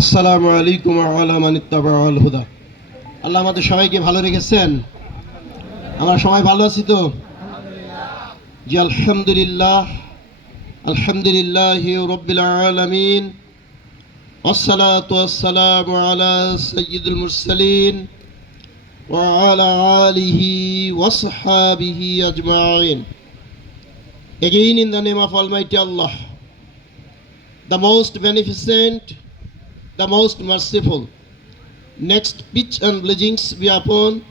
আসসালামু আলাইকুম আলা মান ইত্তাবাআল হুদা আল্লাহ আমাদের সবাইকে ভালো রেখেছেন আমরা সবাই ভালো আছি তো জি আলহামদুলিল্লাহ আলহামদুলিল্লাহ রব্বিল আলামিন والصلاة والسلام على سيد المرسلين وعلى آله وصحابه أجمعين Again in the name of Almighty Allah the most beneficent, the most merciful. Next, peace and blessings be upon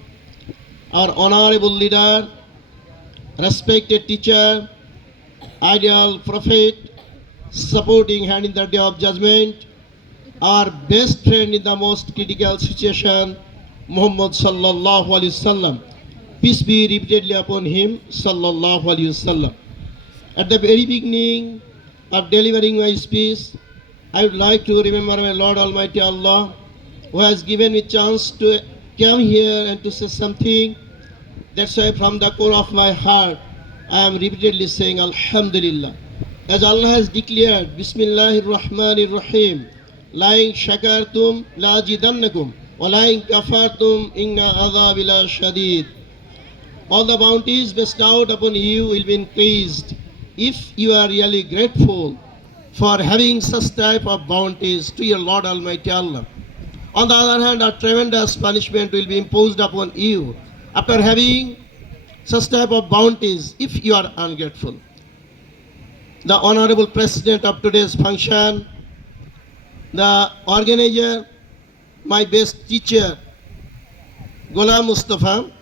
our honorable leader, respected teacher, ideal prophet, supporting hand in the day of judgment, our best friend in the most critical situation, Muhammad sallallahu alaihi wasallam. Peace be repeatedly upon him, sallallahu alaihi wasallam. At the very beginning of delivering my speech, I would like to remember my Lord Almighty Allah, who has given me chance to come here and to say something. That's why from the core of my heart, I am repeatedly saying Alhamdulillah. As Allah has declared, Bismillahir Rahmanir Rahim, Lain shakartum la jidannakum, wa lain kafartum inna adhabila shadid. All the bounties bestowed upon you will be increased if you are really grateful for having such type of bounties to your Lord Almighty Allah. On the other hand, a tremendous punishment will be imposed upon you after having such type of bounties if you are ungrateful. The Honorable President of today's function, the organizer, my best teacher, Ghulam Mustafa,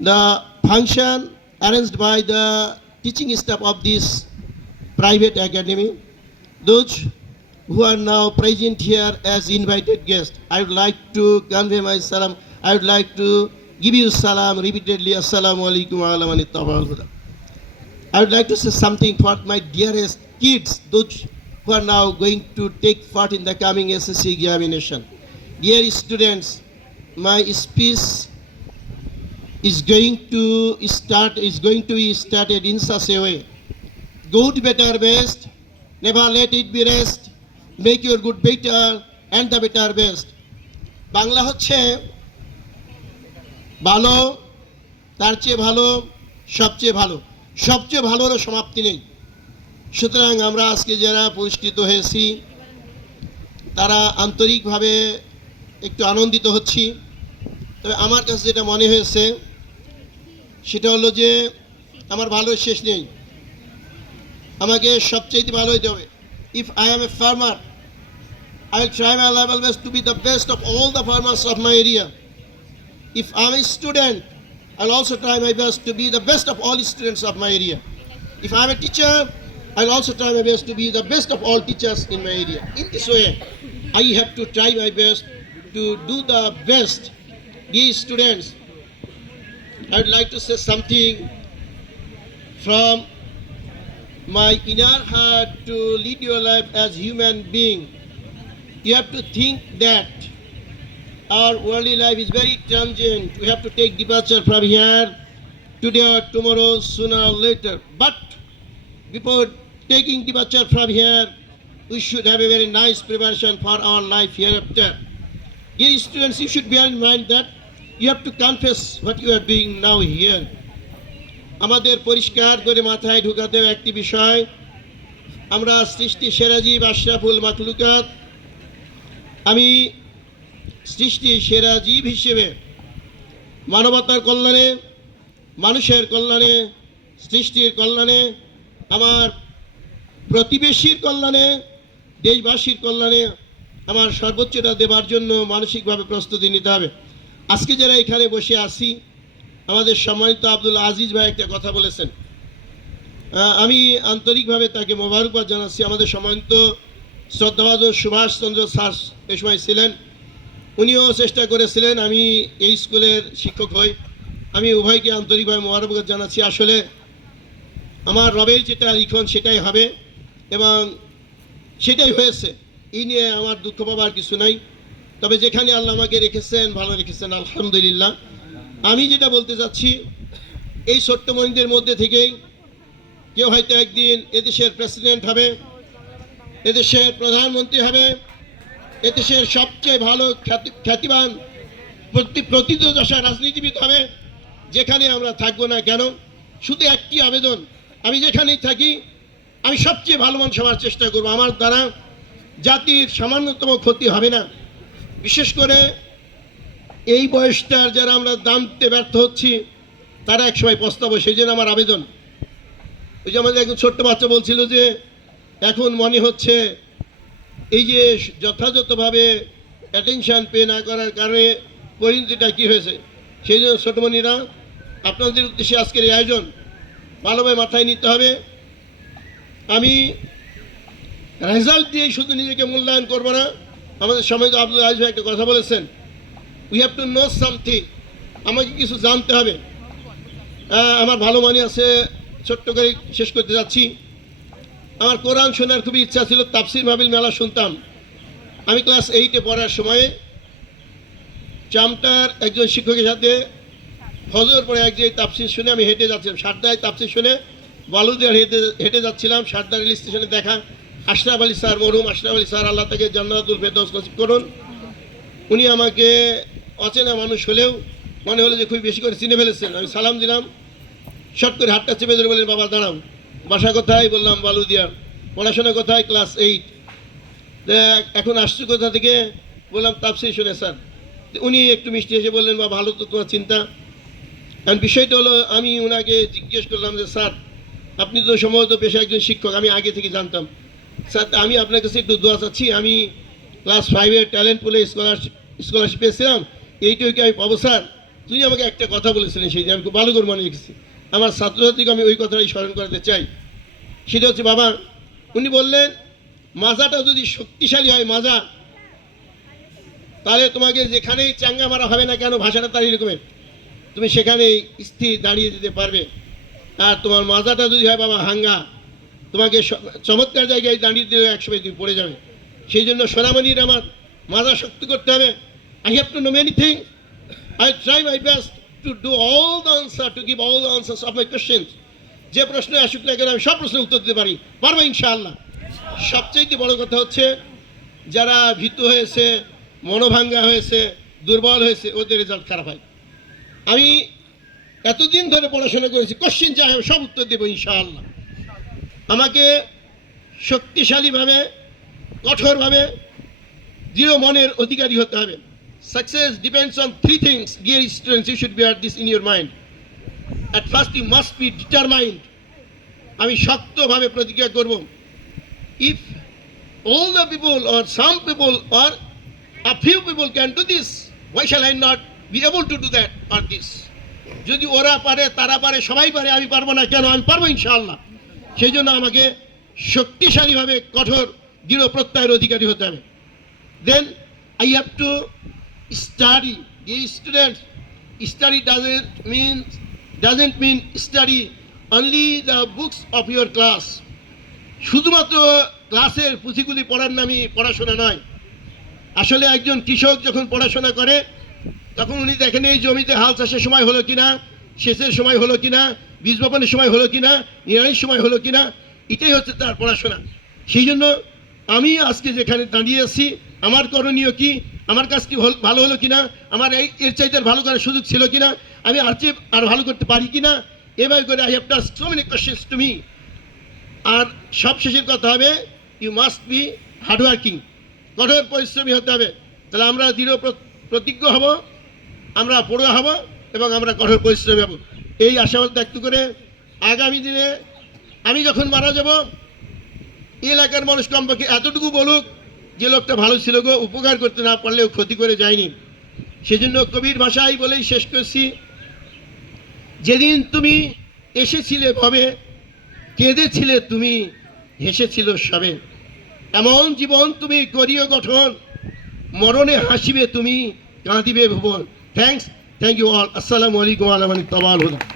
the function arranged by the teaching staff of this private academy, those who are now present here as invited guests. I would like to convey my salam. I would like to give you salam repeatedly. Assalamu alaikum. I would like to say something for my dearest kids, those who are now going to take part in the coming SSC examination. Dear students, my speech is going to start is going to be started in such a way. Good better best, never let it be rest, make your good better and the better best. Bangla হচ্ছে ভালো তার চেয়ে ভালো সবচেয়ে ভালো। সবচেয়ে ভালোরও সমাপ্তি নেই। সুতরাং আমরা আজকে যারা পুরস্কৃত হয়েছি তারা আন্তরিকভাবে একটু আনন্দিত হচ্ছি। তবে আমার কাছে যেটা মনে হয়েছে সেটা হলো যে আমার ভালো শেষ নেই। আমাকে সবচেয়ে ভালো হইতে হবে if I am a farmer I will try my level best to be the best of all the farmers of my area if I am a student I will also try my best to be the best of all students of my area if I am a teacher I will also try my best to be the best of all teachers in my area. In this way, I have to try my best to do the best. Dear students, I would like to say something from my inner heart to lead your life as human being. You have to think that our worldly life is very transient. We have to take departure from here today or tomorrow, sooner or later. But before taking departure from here, we should have a very nice preparation for our life hereafter. Dear students, you should bear in mind that you have to confess what you are doing now here. আমাদের পরিষ্কার করে মাথায় ঢুকাতে একটি বিষয়। আমরা সৃষ্টি সেরাজীব আশরাফুল মাখলুকাত। আমি সৃষ্টি সেরা জীব হিসেবে মানবতার কল্যাণে, মানুষের কল্যাণে, সৃষ্টির কল্যাণে, আমার প্রতিবেশীর কল্যাণে, দেশবাসীর কল্যাণে আমার সর্বোচ্চটা দেবার জন্য মানসিকভাবে প্রস্তুতি নিতে হবে। আজকে যারা এখানে বসে আছি আমাদের সম্মানিত আব্দুল আজিজ ভাই একটা কথা বলেছেন। আমি আন্তরিকভাবে তাকে মোবারকবাদ জানাচ্ছি। আমাদের সম্মানিত শ্রদ্ধাভাজন সুভাষচন্দ্র স্যার এ সময় ছিলেন। উনিও চেষ্টা করেছিলেন আমি এই স্কুলের শিক্ষক হই। আমি উভয়কে আন্তরিকভাবে মোবারকবাদ জানাচ্ছি। আসলে আমার রবের যেটা লিখন সেটাই হবে এবং সেটাই হয়েছে। এই নিয়ে আমার দুঃখ পাবার কিছু নাই। তবে যেখানে আল্লাহ আমাকে রেখেছেন, ভালো রেখেছেন, আলহামদুলিল্লাহ। আমি যেটা বলতে চাচ্ছি, এই মহিনদের মধ্যে থেকেই কেউ হয়তো একদিন এদেশের প্রেসিডেন্ট হবে, এদেশের প্রধানমন্ত্রী হবে, এদেশের সবচেয়ে ভালো খ্যাতি- খ্যাতিমান প্রতি প্রতিদশা রাজনীতিবিদ হবে, যেখানে আমরা থাকব না কেন? শুধু একটি আবেদন, আমি যেখানেই থাকি, আমি সবচেয়ে ভালো মানুষ হওয়ার চেষ্টা করব। আমার দ্বারা জাতির সামান্যতম ক্ষতি হবে না। বিশেষ করে এই বয়সটার যারা আমরা দামতে ব্যর্থ হচ্ছি, তারা একসময় পস্তাবো, সেই জন্য আমার আবেদন। ওই যে আমাদের একজন ছোট্ট বাচ্চা বলছিল যে, এখন মনে হচ্ছে এই যে যথাযথভাবে অ্যাটেনশান পে না করার কারণে পরিণতিটা কী হয়েছে? সেই জন্য ছোটমণিরা আপনাদের উদ্দেশ্যে আজকের এই আয়োজন ভালোভাবে মাথায় নিতে হবে। আমি রেজাল্ট দিয়ে শুধু নিজেকে মূল্যায়ন করব না। আমাদের সময় আব্দুল আজ একটা কথা বলেছেন we have to know something আমাকে কিছু জানতে হবে। আমার ভালো মনে আছে, ছোট্ট করে শেষ করতে যাচ্ছি। আমার কোরআন শোনার খুবই ইচ্ছা ছিল, তাফসির মাহবিল মেলা শুনতাম। আমি ক্লাস এইটে পড়ার সময়ে চামটার একজন শিক্ষকের সাথে ফজর পরে এক যে তাপসির শুনে আমি হেঁটে যাচ্ছিলাম, সারদায় তাপসির শুনে বালুদিয়ার হেঁটে হেঁটে যাচ্ছিলাম সারদা রেল স্টেশনে দেখা। আশরাফ আলী স্যার মরুম আশরাফ আলী স্যার, আল্লাহ তাকে জান্নাতুল নসিব করুন। উনি আমাকে অচেনা মানুষ হলেও মনে হলো যে খুব বেশি করে চিনে ফেলেছেন। আমি সালাম দিলাম, শট করে হাতটা চেপে ধরে বললেন, বাবা, দাঁড়াও, বাসা কোথায়? বললাম বালুদিয়ার পড়াশোনা কোথায়? Class eight. এখন আসছো কোথা থেকে? বললাম তাপসির শুনে, স্যার। উনি একটু মিষ্টি এসে বললেন বা ভালো তো তোমার চিন্তা। কারণ বিষয়টা হলো, আমি ওনাকে জিজ্ঞেস করলাম যে, স্যার, আপনি তো সম্ভবত পেশা একজন শিক্ষক, আমি আগে থেকে জানতাম। স্যার আমি আপনার কাছে একটু দোয়া চাচ্ছি। আমি ক্লাস ফাইভের ট্যালেন্ট পুলে স্কলারশিপ স্কলারশিপ পেয়েছিলাম। এইটুকু আমি পাবো, স্যার? তুই আমাকে একটা কথা বলেছিলেন সেই দিন আমি খুব ভালো করে মনে রেখেছি। আমার ছাত্রছাত্রীকে আমি ওই কথাটাই স্মরণ করাতে চাই। সেটা হচ্ছে বাবা, উনি বললেন, মাজাটা যদি শক্তিশালী হয় মাজা তাহলে তোমাকে যেখানেই চাঙ্গা মারা হবে না কেন, ভাষাটা তার এরকমের তুমি সেখানে স্থির দাঁড়িয়ে যেতে পারবে। আর তোমার মাজাটা যদি হয় বাবা হাঙ্গা, তোমাকে চমৎকার জায়গায় দাঁড়িয়ে দিলে একসময় তুমি পড়ে যাবে। সেই জন্য সোনামণির আমার মাজা শক্তি করতে হবে। I have to know many thing I try my best to do all the answer to give all the answers of my questions যে প্রশ্নে আসুক না কেন, আমি সব প্রশ্নের উত্তর দিতে পারি। পারব ইনশাআল্লাহ। সবচেয়ে বড় কথা হচ্ছে, যারা ভীত হয়েছে, মনোভাঙ্গা হয়েছে, দুর্বল হয়েছে, ওদের রেজাল্ট খারাপ হয়। আমি এতদিন ধরে পড়াশোনা করেছি কোশ্চিন যা হবে সব উত্তর দেবো ইনশাআল্লাহ। আমাকে শক্তিশালীভাবে, কঠোরভাবে, দৃঢ় মনের অধিকারী হতে হবে। Success depends on three things dear students you should bear this in your mind at first you must be determined আমি শক্তভাবে প্রতিজ্ঞা করব। If all the people or some people or a few people can do this, why shall I not be able to do that or this? যদি ওরা পারে তারা পারে সবাই পারে আমি পারব না কেন? আমি পারব ইনশাআল্লাহ। সেই জন্য আমাকে শক্তিশালীভাবে কঠোর দৃঢ় প্রত্যয়ের অধিকারী হতে হবে। Then I have to study the students. Study doesn't mean doesn't mean study only the books of your class. শুধুমাত্র ক্লাসের পুঁথিগুলি পড়ার নামই পড়াশোনা নয়। আসলে একজন কৃষক যখন পড়াশোনা করে, তখন উনি দেখেন এই জমিতে হাল চাষের সময় হলো কিনা, সেচের সময় হলো কিনা, বীজ বপনের সময় হলো কিনা নিরানির সময় হলো কিনা, এটাই হচ্ছে তার পড়াশোনা। সেই জন্য আমি আজকে যেখানে দাঁড়িয়ে আছি, আমার করণীয় কি? আমার কাজ কি ভালো হলো কিনা? আমার এই এর চাইতে ভালো করার সুযোগ ছিল কিনা? আমি আর চেয়ে আর ভালো করতে পারি কিনা? এভাবে করে I have thus so many questions to me আর সব শেষের কথা হবে ইউ মাস্ট বি হার্ডওয়ার্কিং কঠোর পরিশ্রমী হতে হবে। তাহলে আমরা দৃঢ় প্র- প্রতিজ্ঞ হব, আমরা পড়ুয়া হব এবং আমরা কঠোর পরিশ্রমী হব। এই আশাবাদ ব্যক্ত করে আগামী দিনে আমি যখন মারা যাব, এলাকার মানুষ কমপক্ষে এতটুকু বলুক যে লোকটা ভালো ছিল গো, উপকার করতে না পারলেও ক্ষতি করে যায়নি। সেজন্য কবির ভাষাই বলেই শেষ করছি। যেদিন তুমি এসেছিলে ভবে, কেঁদেছিলে তুমি, হেসেছিল সবে। এমন জীবন তুমি করিও গঠন, মরণে হাসিবে তুমি, কাঁদিবে ভুবন। থ্যাংকস থ্যাংক ইউ অল আসসালামু আলাইকুম আলমান তবাল হুদা।